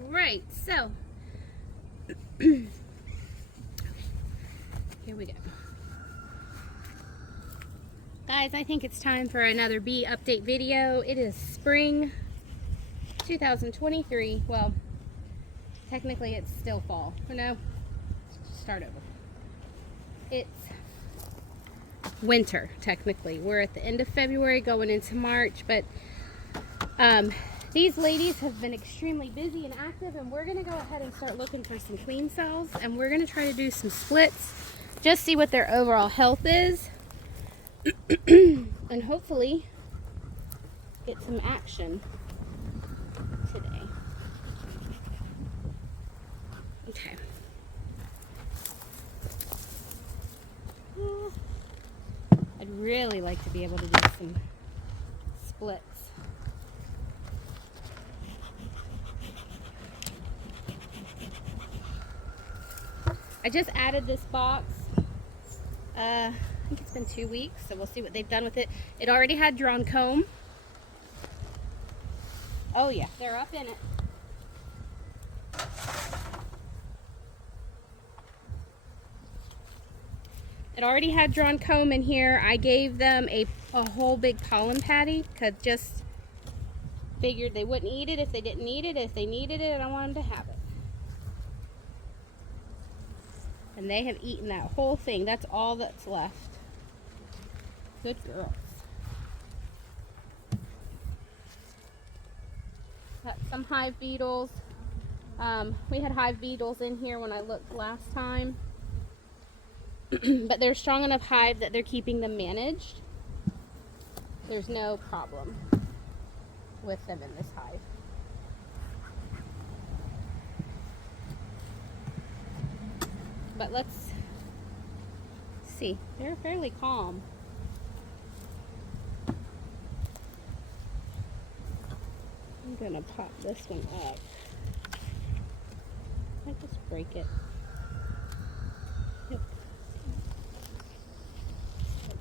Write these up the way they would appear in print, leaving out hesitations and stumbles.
Alright, so here we go. Guys, I think it's time for another bee update video. It is spring 2023. Well, technically it's still fall. Oh, no, start over. It's winter, technically. We're at the end of February going into March, but these ladies have been extremely busy and active, and we're going to go ahead and start looking for some queen cells, and we're going to try to do some splits, just see what their overall health is, and hopefully get some action today. Okay. I'd really like to be able to do some splits. I just added this box. I think it's been 2 weeks, so we'll see what they've done with it. It already had drawn comb. Oh yeah, they're up in it. It already had drawn comb in here. I gave them a whole big pollen patty because just figured they wouldn't eat it if they didn't need it. If they needed it, I want them to have it. And they have eaten that whole thing. That's all that's left. Good girls. Got some hive beetles. We had hive beetles in here when I looked last time. But they're strong enough hive that they're keeping them managed. There's no problem with them in this hive. But let's see. They're fairly calm. I'm gonna pop this one up. I just break it. Yep.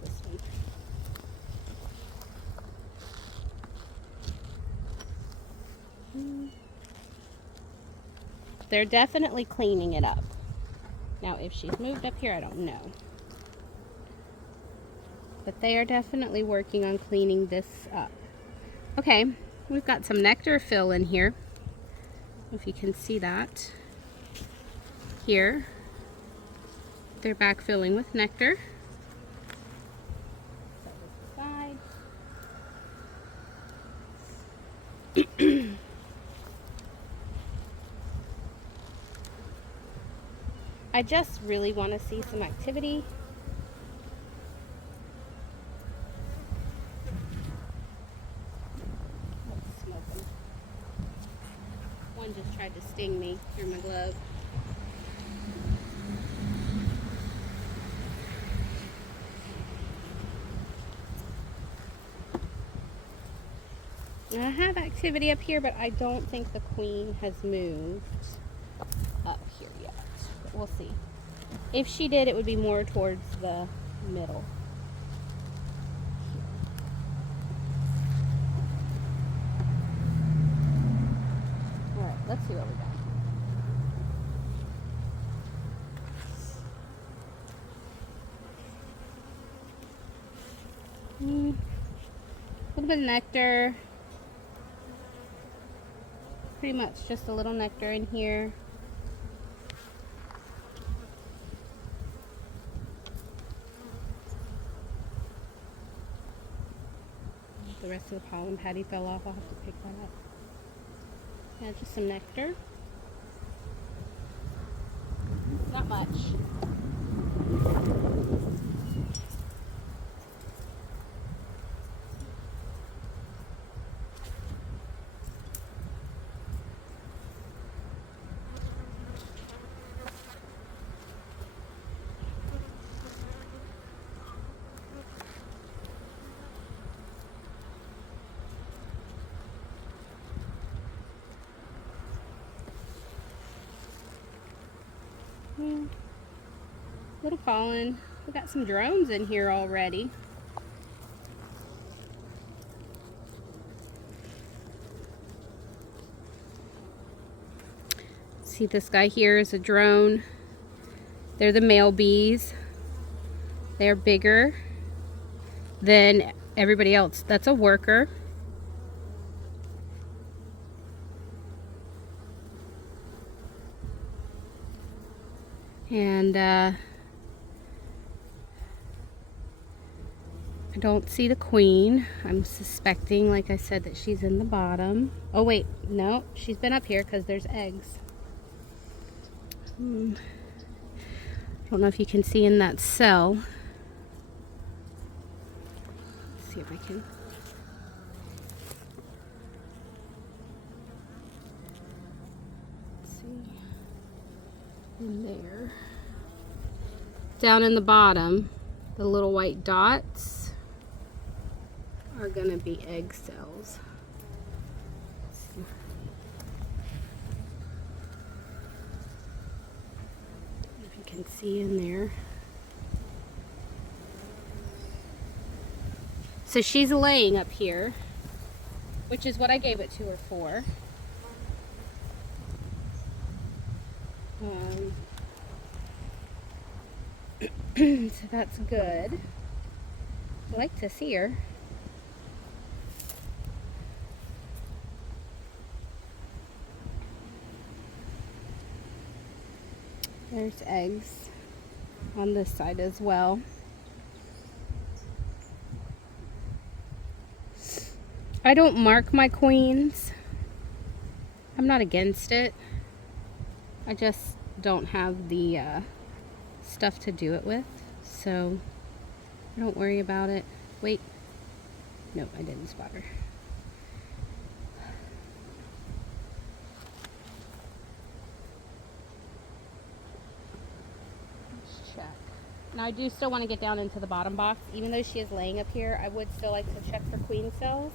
This one. They're definitely cleaning it up. Now, if she's moved up here, I don't know. But they are definitely working on cleaning this up. Okay, we've got some nectar fill in here. If you can see that. Here. They're back filling with nectar. Set this aside. I just really want to see some activity. Let's smoke them. One just tried to sting me through my glove. Now I have activity up here, but I don't think the queen has moved up here yet. We'll see. If she did, it would be more towards the middle. Alright, let's see what we got. A little bit of nectar. Pretty much just a little nectar in here. The rest of the pollen patty fell off. I'll have to pick that up. Yeah, just some nectar. Not much. Little pollen. We got some drones in here already. See, this guy here is a drone. They're the male bees. They're bigger than everybody else. That's a worker. And I don't see the queen. I'm suspecting, like I said, that she's in the bottom. Oh wait, no, she's been up here because there's eggs. I don't know if you can see in that cell. Let's see if I can. Let's see. In there. Down in the bottom, the little white dots are gonna be egg cells. If you can see in there. So she's laying up here, which is what I gave it to her for. So that's good. I like to see her. There's eggs on this side as well. I don't mark my queens. I'm not against it. I just don't have the stuff to do it with, so I don't worry about it. Wait, no, I didn't spot her. Let's check. Now I do still want to get down into the bottom box. Even though she is laying up here, I would still like to check for queen cells.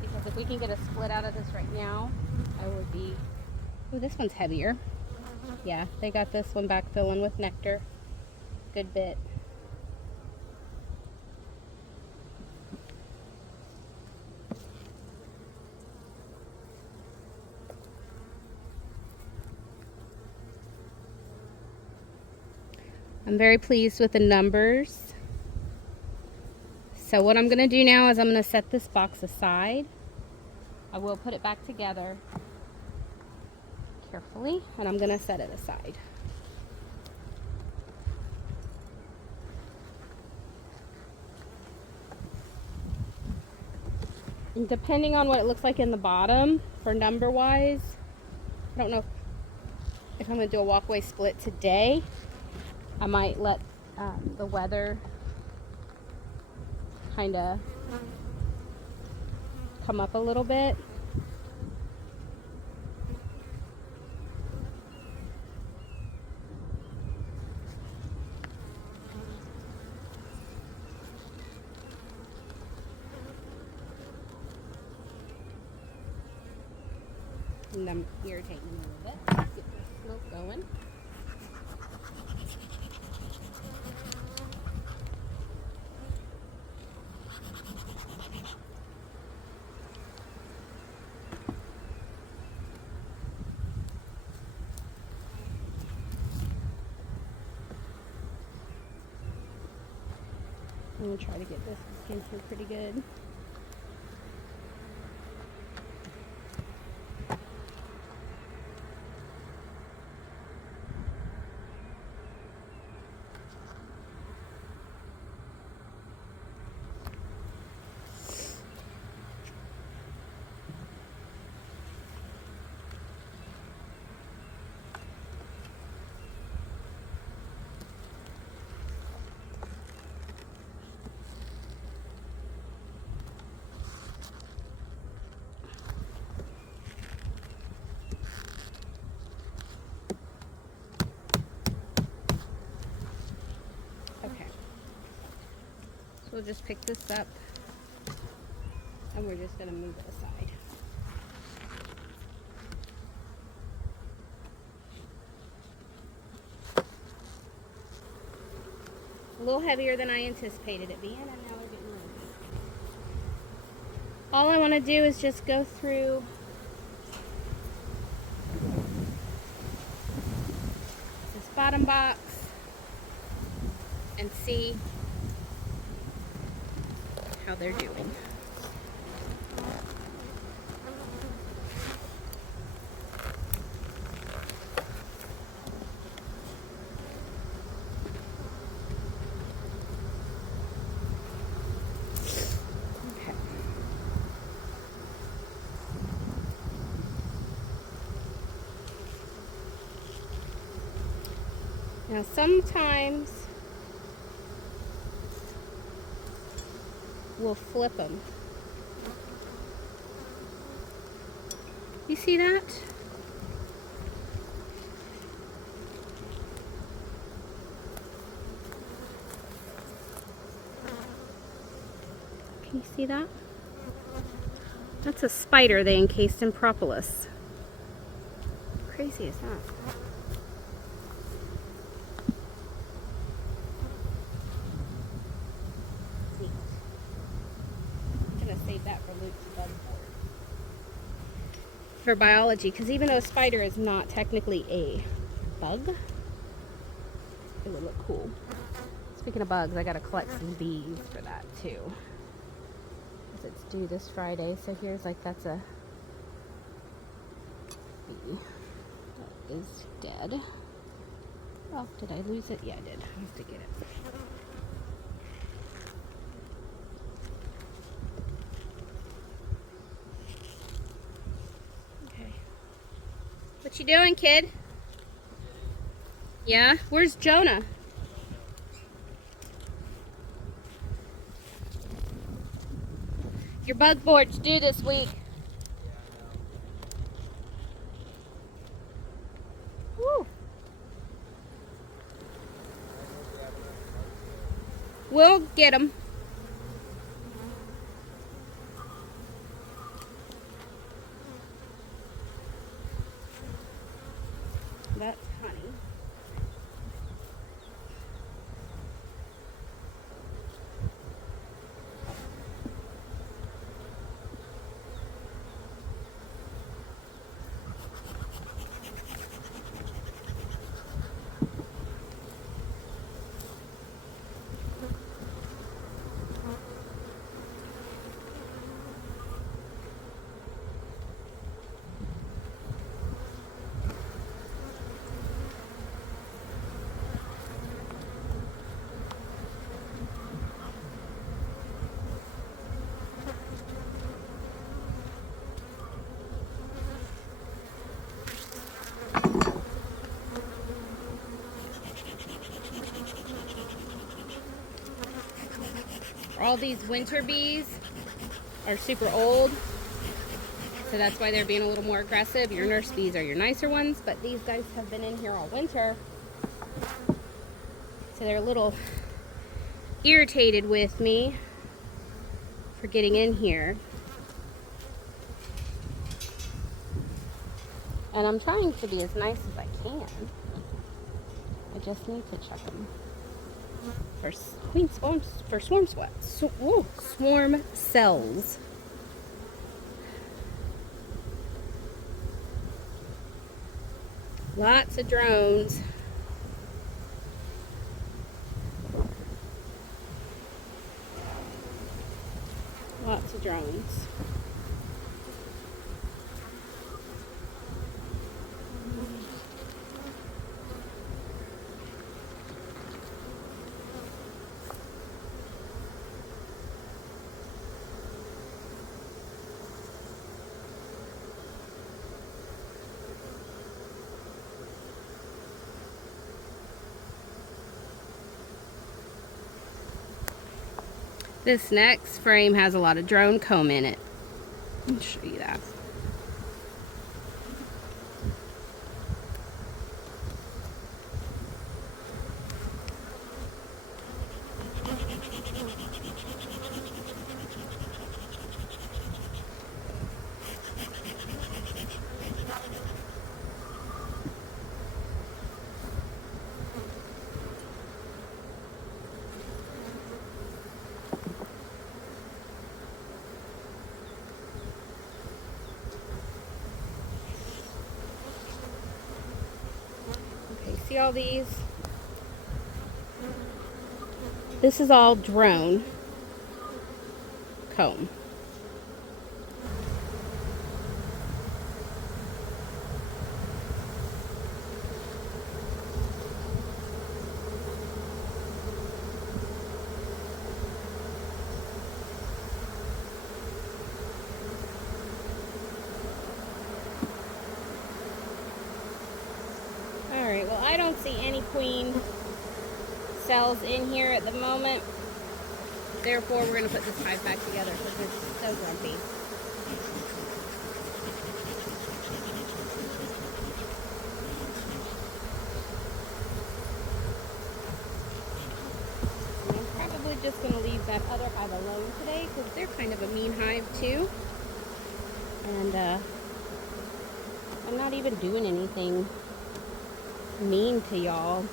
Because if we can get a split out of this right now, I would be... Oh, this one's heavier. Yeah, they got this one back filling with nectar. Good bit. I'm very pleased with the numbers. So what I'm going to do now is I'm going to set this box aside. I will put it back together carefully, and I'm going to set it aside. And depending on what it looks like in the bottom, for number wise, I don't know if I'm going to do a walkway split today. I might let the weather kind of come up a little bit. And I'm irritating me a little bit. Let's get the smoke going. I'm going to try to get this in here pretty good. We'll just pick this up and we're just going to move it aside. A little heavier than I anticipated it being, and now we're getting ready. All I want to do is just go through this bottom box and see how they're doing. Okay. Now sometimes we'll flip them. You see that? Can you see that? That's a spider they encased in propolis. Crazy is that? Neat. I'm gonna save that for Luke's bug board. For biology, because even though a spider is not technically a bug, it would look cool. Speaking of bugs, I gotta collect some bees for that too. Because it's due this Friday, so here's like, that's a bee that is dead. Oh, did I lose it? Yeah, I did. I have to get it. Okay. What you doing, kid? Yeah? Where's Jonah? Your bug board's due this week. Woo. We'll get them. That's honey. All these winter bees are super old, so that's why they're being a little more aggressive. Your nurse bees are your nicer ones, but these guys have been in here all winter, so they're a little irritated with me for getting in here. And I'm trying to be as nice as I can. I just need to check them for swarm cells. Lots of drones. Lots of drones. This next frame has a lot of drone comb in it. Let me show you that. See all these? This is all drone comb. Alright, well, I don't see any queen cells in here at the moment. Therefore, we're going to put this hive back together because it's so grumpy. I'm probably just going to leave that other hive alone today because they're kind of a mean hive too. And I'm not even doing anything mean to y'all.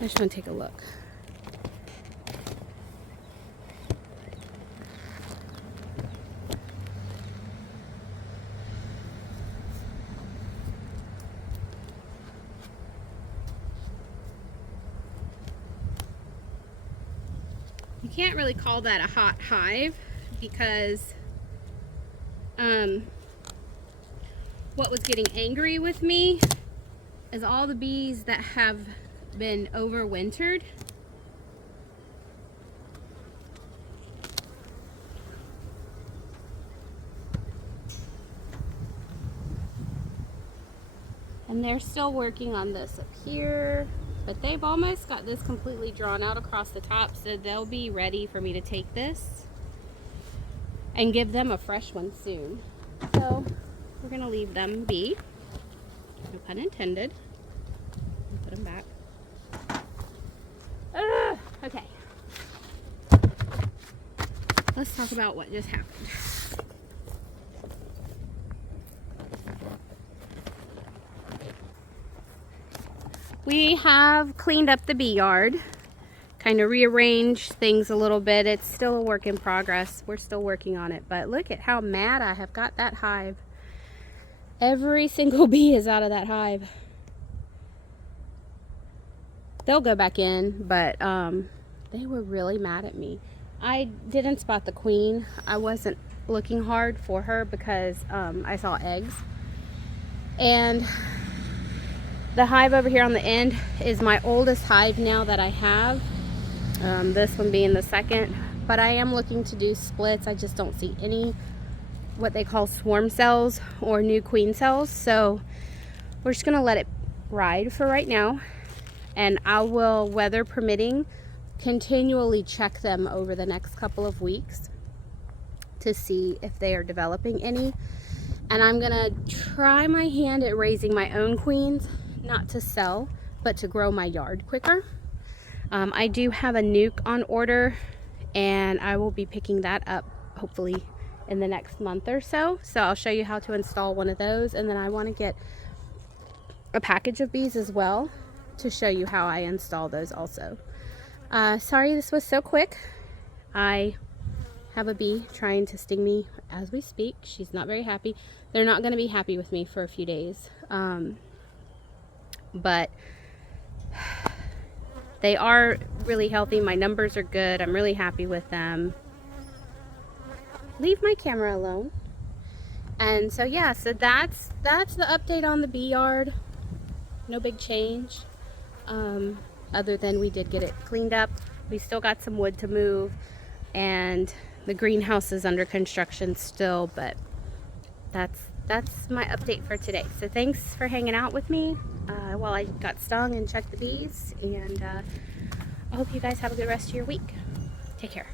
I just want to take a look. You can't really call that a hot hive because what was getting angry with me is all the bees that have been overwintered. And they're still working on this up here, but they've almost got this completely drawn out across the top, so they'll be ready for me to take this and give them a fresh one soon. So we're gonna leave them be, no pun intended. Put them back. Okay, let's talk about what just happened. We have cleaned up the bee yard, kind of rearranged things a little bit. It's still a work in progress. We're still working on it, but look at how mad I have got that hive. Every single bee is out of that hive. They'll go back in, but they were really mad at me. I didn't spot the queen. I wasn't looking hard for her because I saw eggs. And the hive over here on the end is my oldest hive now that I have. This one being the second. But I am looking to do splits. I just don't see any what they call swarm cells or new queen cells. So we're just gonna let it ride for right now. And I will, weather permitting, continually check them over the next couple of weeks to see if they are developing any. And I'm gonna try my hand at raising my own queens, not to sell, but to grow my yard quicker. I do have a nuke on order, and I will be picking that up hopefully in the next month or so. So I'll show you how to install one of those, and then I want to get a package of bees as well to show you how I install those also. Sorry this was so quick. I have a bee trying to sting me as we speak. She's not very happy. They're not going to be happy with me for a few days. But they are really healthy. My numbers are good. I'm really happy with them. Leave my camera alone. And so yeah, so that's the update on the bee yard. No big change, other than we did get it cleaned up. We still got some wood to move, and the greenhouse is under construction still, but that's my update for today. So thanks for hanging out with me while I got stung and checked the bees, and I hope you guys have a good rest of your week. Take care.